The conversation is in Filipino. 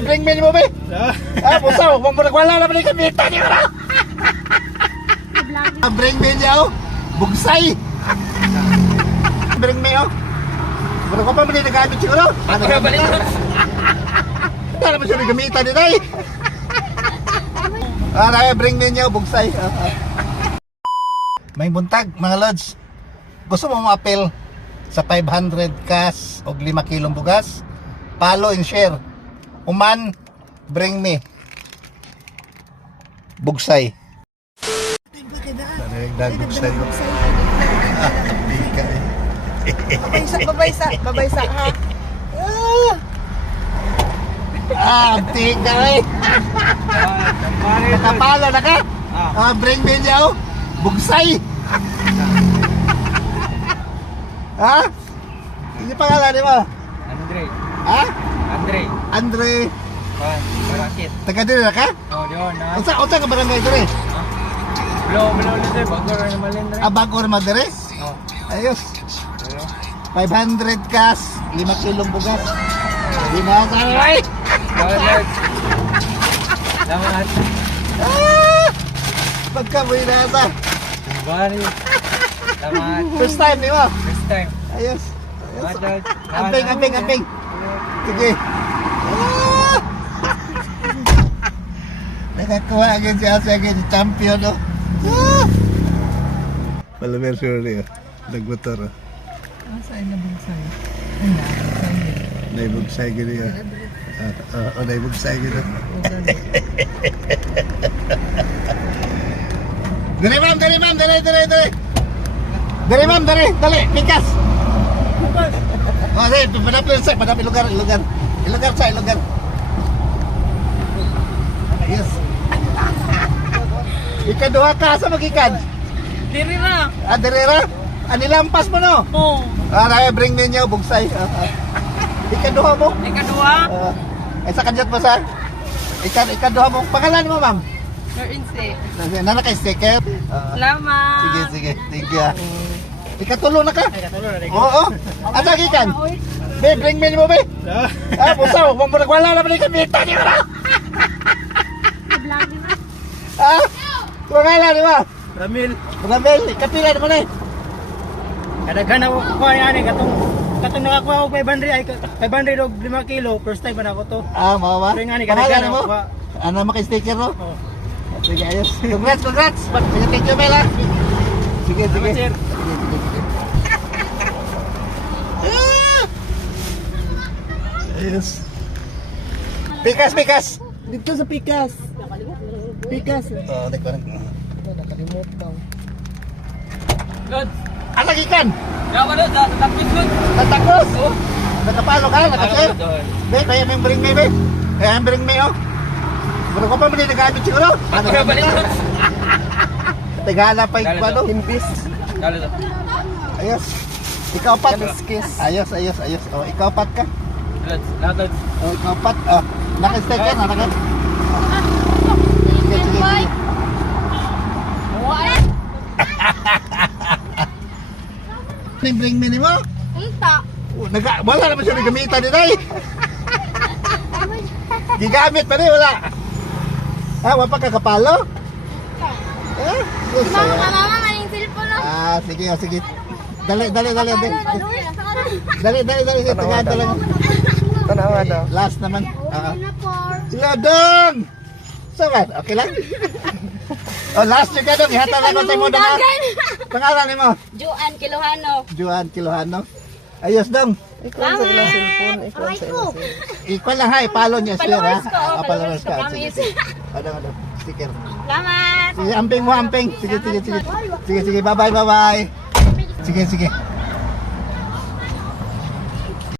Bring me mo, be. Pusaw, huwag mo nagwala naman yung kamita niyo na. Bring me niya, bugsay. Bring me, Pero ko pa man yung nagamit siguro. Ano ka balik? Hindi naman siya nagamitan din ay. Bring me niya, bugsay. May buntag, mga lods. Gusto mo ma-appeal sa 500 cash o 5 kilong bugas? Follow and share. Uman, bring me. Bugsay. Bugsay. Babaysa ha. Tiga eh. Nakapalo na ka? Bring me niya, bugsay. Ha? Hindi pangalan mo? Andre. Ha? Andre. Andre. Barakit. Taga dito na ka? Oh, diyon na. Unsa ka barangay dire? Blo lito bago ra naman Andre. Bago ra dire? Oh. Ayos. 500 cash, 5 kilong bugas. Di na sa ay. Salamat. Pagka mo inasa. Bari. Salamat. First time di mo? First time. Ayos. Salamat. Amping. Sige. Nakakuha agad siya sa champion, no? Malamer sure nagmotor. Saan na bugsay? Naibugsay gini yun. Naibugsay gini. Dali ma'am, dali. Dali ma'am, dali, pikas. Dali, padapin lugar. Ilugar. Yes. Ikaduha ka sa magikan. Diri ra. Dirira? Anilampas mo no? Oo. Bring me niya, bugsay. Ikaduha mo? Ikadua. Sa kadyat mo sa? Ikaduha mo. Pangalan mo, ma'am? Sir Inse. Nana kay sticker? Salamat. Sige. Thank you. Ikatulo na ka? Katulo na rin. Oo. Asa gikan? Be, bring me mo, be. Pusaw, huwag mo nagwala naman yung kamita niyo na. Pangalan mo? Ramil. Ramel, kapila naman eh. Kadaghan ako ko ani katong nakakuha og 500 ay 500 og 5 kilo first time na ako to. Mama. Pero nga ni Pangalan kadaghan mo? ako. Ano maka sticker no? Oh. Sige, ayos. Congrats. Sige, thank you, Mela. Sige. Salamat, sir. Ayos. Pikas. Dito sa Pikas. Nakalimot ka. Good. Lagi kan? Ya ba sa tapit good. Tatakos? Nakapalo ka? Nakasir? Be, kaya may bring me, be. Kaya may bring me, Pero ko pa man yung nagamit siguro. Ano ka balik? Tagala pa yung ano? Timbis. Dalo to. Ayos. Ikaw pat. Kamiskis. Ayos. Ikaw pat ka. Good. Lahat. Ikaw pat. Naka-sticker na, naka. Sige. Bring me ni mo? Unta. Wala naman siya nagamitan din ay. Gigamit pa rin, wala. Wala pa kakapalo? Si mama ka mama maning cellphone lang. Sige. Dali. Tagada lang. Tanawa daw. Last naman. Na por. Sila dong! Sabat, okay lang? Last yung ka dong. Ihatala ko tayo mo dong. Pangalan ni mo? Juan Kilohano. Juan Kilohano. Ayos dong. Ikaw sa ilang cellphone. Equal lang ha, ipalo niya siya ha. Followers ko. Followers ko. Promise. Ano, sticker. Salamat. Sige, amping mo. Sige. Bye-bye. Sige.